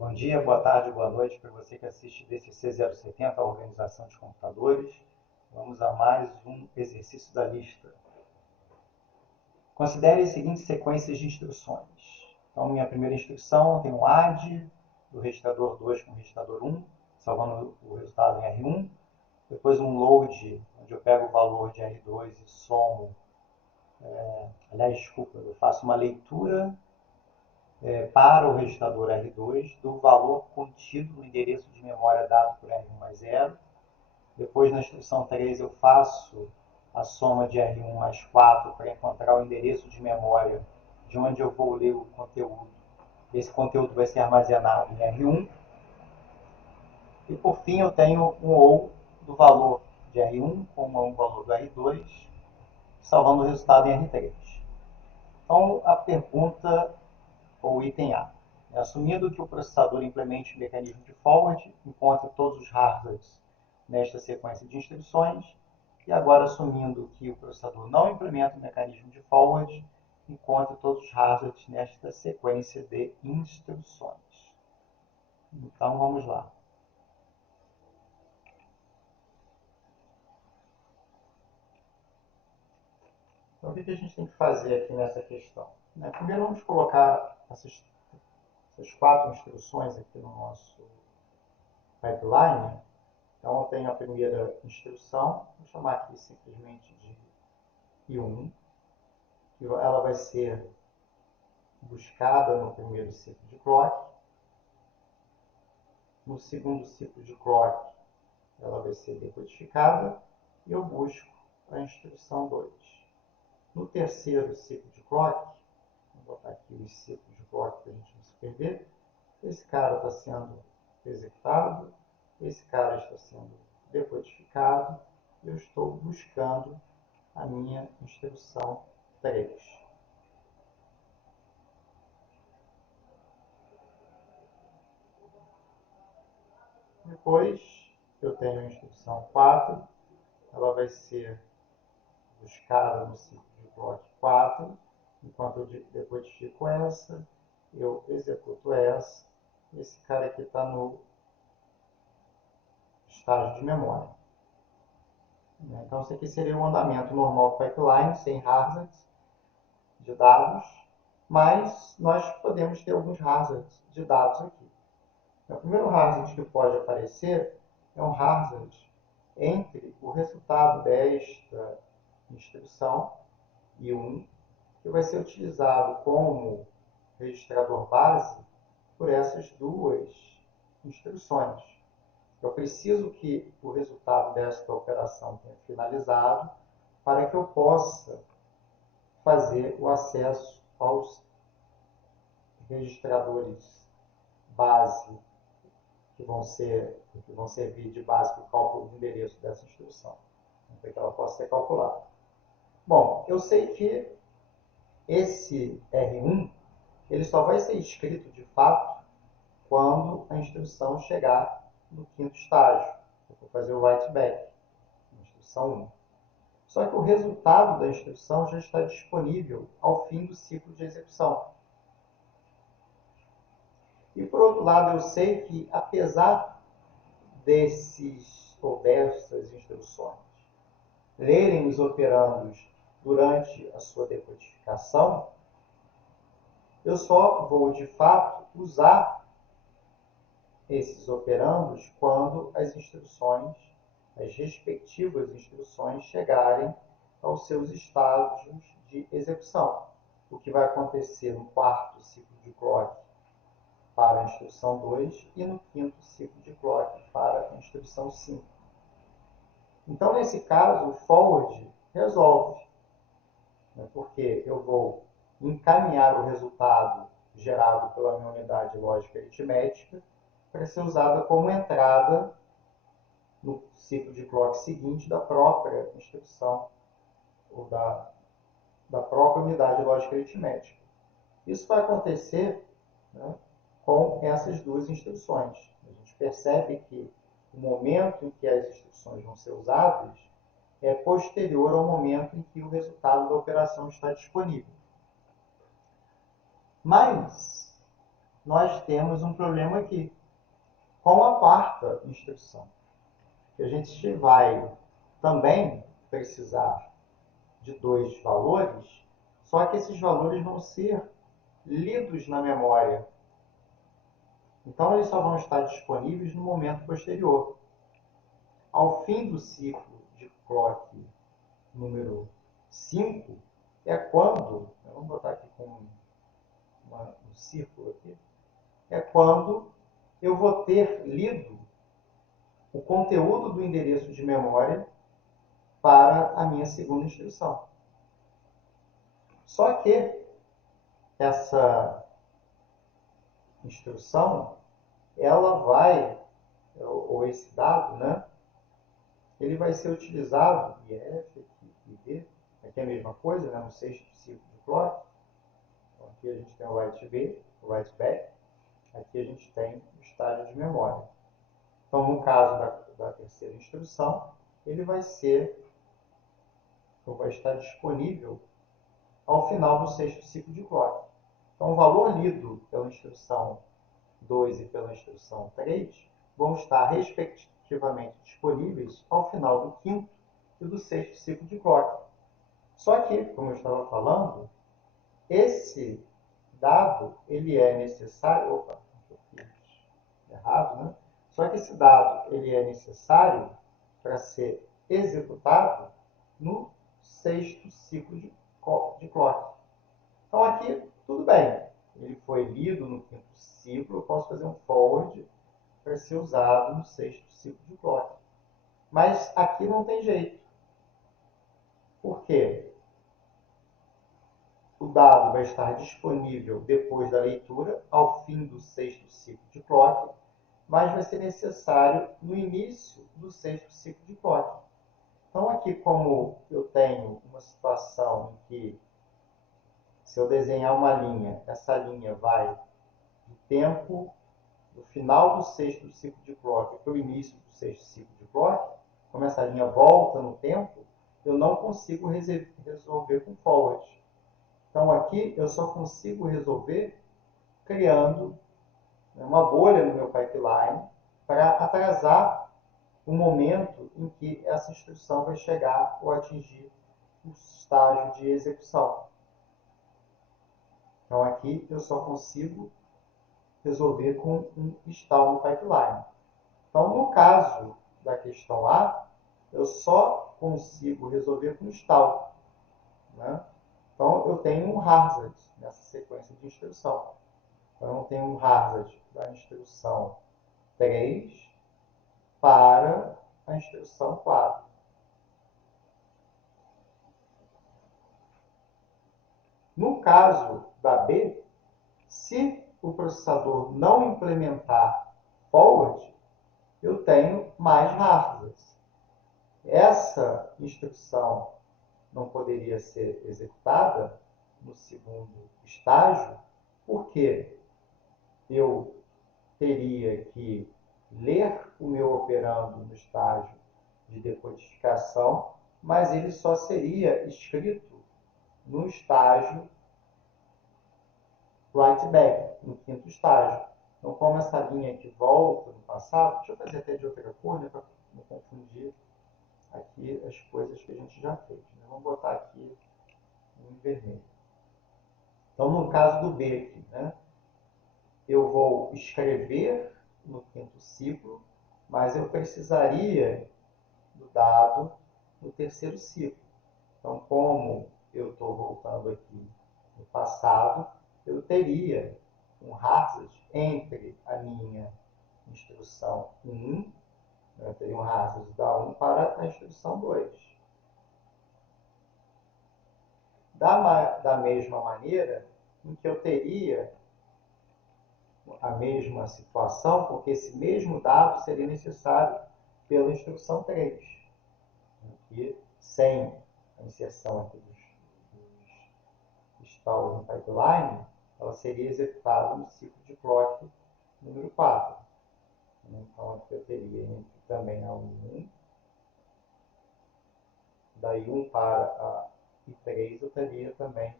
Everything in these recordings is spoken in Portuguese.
Bom dia, boa tarde, boa noite para você que assiste DCC 070, a Organização de Computadores. Vamos a mais um exercício da lista. Considere as seguintes sequências de instruções. Então, minha primeira instrução tem um ADD do registrador 2 com o registrador 1, salvando o resultado em R1. Depois um load, onde eu pego o valor de R2 e somo. Eu faço uma leitura para o registrador R2 do valor contido no endereço de memória dado por R1 mais 0. Depois, na instrução 3, eu faço a soma de R1 mais 4 para encontrar o endereço de memória de onde eu vou ler o conteúdo. Esse conteúdo vai ser armazenado em R1. E, por fim, eu tenho um OR do valor de R1 com um valor do R2, salvando o resultado em R3. Então, a pergunta, ou item A. Assumindo que o processador implemente o mecanismo de forward, encontre todos os hazards nesta sequência de instruções, e agora assumindo que o processador não implementa o mecanismo de forward, encontre todos os hazards nesta sequência de instruções. Então vamos lá. Então o que a gente tem que fazer aqui nessa questão? Primeiro vamos colocar essas 4 instruções aqui no nosso pipeline. Então eu tenho a primeira instrução, vou chamar aqui simplesmente de I1, que ela vai ser buscada no primeiro ciclo de clock. No segundo ciclo de clock, ela vai ser decodificada e eu busco a instrução 2. No terceiro ciclo de clock, vou botar aqui os ciclos de clock para a gente não se perder, esse cara está sendo executado, esse cara está sendo decodificado, e eu estou buscando a minha instrução 3. Depois, eu tenho a instrução 4, ela vai ser buscada no ciclo de clock 4, enquanto eu decodifico essa, eu executo essa, esse cara aqui está no estágio de memória. Então, isso aqui seria o andamento normal do pipeline, sem hazards de dados, mas nós podemos ter alguns hazards de dados aqui. Então, o primeiro hazard que pode aparecer é um hazard entre o resultado desta instrução I1, que vai ser utilizado como registrador base por essas duas instruções. Eu preciso que o resultado desta operação tenha finalizado para que eu possa fazer o acesso aos registradores base que vão servir de base para o cálculo do endereço dessa instrução, para que ela possa ser calculada. Bom, eu sei que esse R1 ele só vai ser escrito de fato quando a instrução chegar no quinto estágio. Eu vou fazer o write back, instrução 1. Só que o resultado da instrução já está disponível ao fim do ciclo de execução. E por outro lado, eu sei que apesar dessas instruções lerem os operandos durante a sua decodificação, eu só vou de fato usar esses operandos quando as respectivas instruções chegarem aos seus estágios de execução. O que vai acontecer no quarto ciclo de clock para a instrução 2 e no quinto ciclo de clock para a instrução 5. Então, nesse caso, o forward resolve, porque eu vou encaminhar o resultado gerado pela minha unidade lógica aritmética para ser usada como entrada no ciclo de clock seguinte da própria instrução ou da própria unidade lógica aritmética. Isso vai acontecer com essas duas instruções. A gente percebe que o momento em que as instruções vão ser usadas é posterior ao momento em que o resultado da operação está disponível. Mas, nós temos um problema aqui com a quarta instrução. Que a gente vai também precisar de dois valores, só que esses valores vão ser lidos na memória. Então, eles só vão estar disponíveis no momento posterior. Ao fim do ciclo de clock número 5, é quando, vamos botar aqui com um círculo aqui, é quando eu vou ter lido o conteúdo do endereço de memória para a minha segunda instrução. Só que essa instrução, ela vai, ou esse dado, né, ele vai ser utilizado, IF, aqui, ID, aqui é a mesma coisa, né, no sexto ciclo de clock. Então, aqui a gente tem o write B, o write back, aqui a gente tem o estágio de memória. Então, no caso da terceira instrução, ele vai estar disponível ao final do sexto ciclo de clock. Então, o valor lido pela instrução 2 e pela instrução 3 vão estar, respectivamente, disponíveis ao final do quinto e do sexto ciclo de clock. Só que, como eu estava falando, esse dado ele é necessário... Opa, eu fiz errado, né? Só que esse dado ele é necessário para ser executado no sexto ciclo de clock. Então aqui, tudo bem. Ele foi lido no quinto ciclo, eu posso fazer um forward para ser usado no sexto ciclo de clock. Mas aqui não tem jeito. Por quê? O dado vai estar disponível depois da leitura, ao fim do sexto ciclo de clock, mas vai ser necessário no início do sexto ciclo de clock. Então aqui, como eu tenho uma situação em que, se eu desenhar uma linha, essa linha vai do tempo do final do sexto ciclo de clock para o início do sexto ciclo de clock, como essa linha volta no tempo, eu não consigo resolver com forward. Então aqui eu só consigo resolver criando uma bolha no meu pipeline para atrasar o momento em que essa instrução vai chegar ou atingir o estágio de execução. Então aqui eu só consigo resolver com um install no pipeline. Então, no caso da questão A, eu só consigo resolver com install, né? Então, eu tenho um hazard nessa sequência de instrução. Então, eu tenho um hazard da instrução 3 para a instrução 4. No caso da B, se o processador não implementar forward, eu tenho mais hazards. Essa instrução não poderia ser executada no segundo estágio, porque eu teria que ler o meu operando no estágio de decodificação, mas ele só seria escrito no estágio write back, no quinto estágio. Então, como essa linha aqui volta no passado, deixa eu fazer até de outra cor, né, para não confundir aqui as coisas que a gente já fez. Né? Vamos botar aqui em vermelho. Então, no caso do B aqui, né, eu vou escrever no quinto ciclo, mas eu precisaria do dado no terceiro ciclo. Então, como eu estou voltando aqui no passado, eu teria um hazard entre a minha instrução 1, eu teria um hazard da 1 para a instrução 2. Da mesma maneira em que eu teria a mesma situação, porque esse mesmo dado seria necessário pela instrução 3. E sem a inserção aqui dos stalls no pipeline, ela seria executada no ciclo de clock número 4. Então aqui eu teria entre também a 1, daí 1 para a I3 eu teria também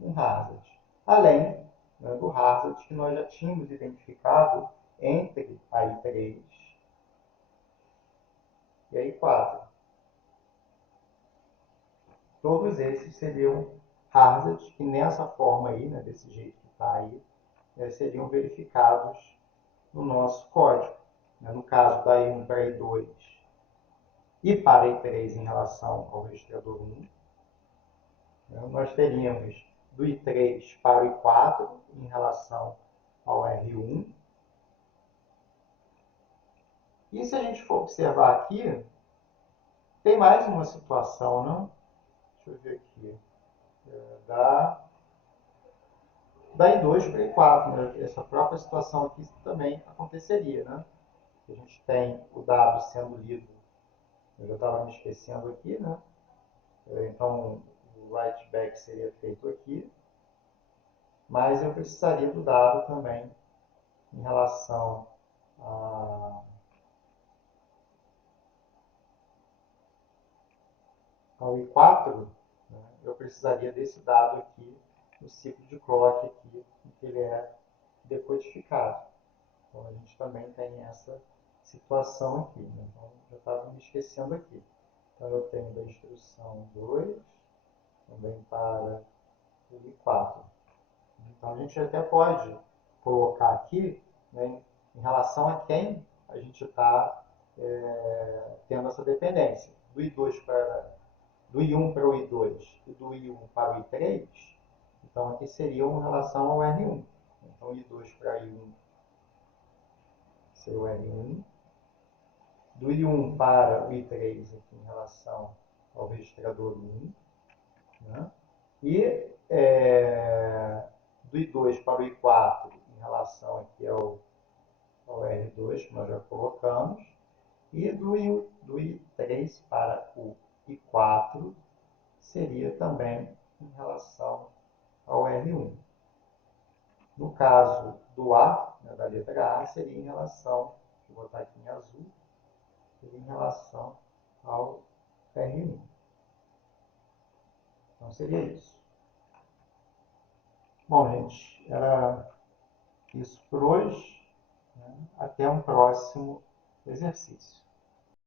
um hazard. Além né, do Harzard que nós já tínhamos identificado entre a I3 e a I4. Todos esses seriam Harzard que nessa forma aí, né, desse jeito que está aí, seriam verificados no nosso código. No caso da I1 para a I2 e para a I3 em relação ao registrador 1, nós teríamos do I3 para o I4 em relação ao R1. E se a gente for observar aqui, tem mais uma situação, não? Deixa eu ver aqui. Da I2 para I4, né? Essa própria situação aqui também aconteceria, né? A gente tem o dado sendo lido, eu já estava me esquecendo aqui, né? Então, o write back seria feito aqui, mas eu precisaria do dado também em relação ao I4, né? Eu precisaria desse dado aqui, no ciclo de clock aqui, em que ele é decodificado. Então, a gente também tem essa situação aqui, né? Então, eu estava me esquecendo aqui. Então, eu tenho da instrução 2, também para o I4. Então, a gente até pode colocar aqui, né, em relação a quem a gente está tendo essa dependência. Do I1 para o I2 e do I1 para o I3, então aqui seriam em relação ao R1. Então, I2 para I1 seria o R1. Do I1 para o I3 aqui em relação ao registrador 1. Né? E do I2 para o I4 em relação aqui ao R2, que nós já colocamos. E do I3 para o I4 seria também em relação ao R1. No caso do A, né, da letra A, seria em relação, vou botar aqui em azul, seria em relação ao R1. Então seria isso. Bom, gente, era isso por hoje. Né? Até um próximo exercício.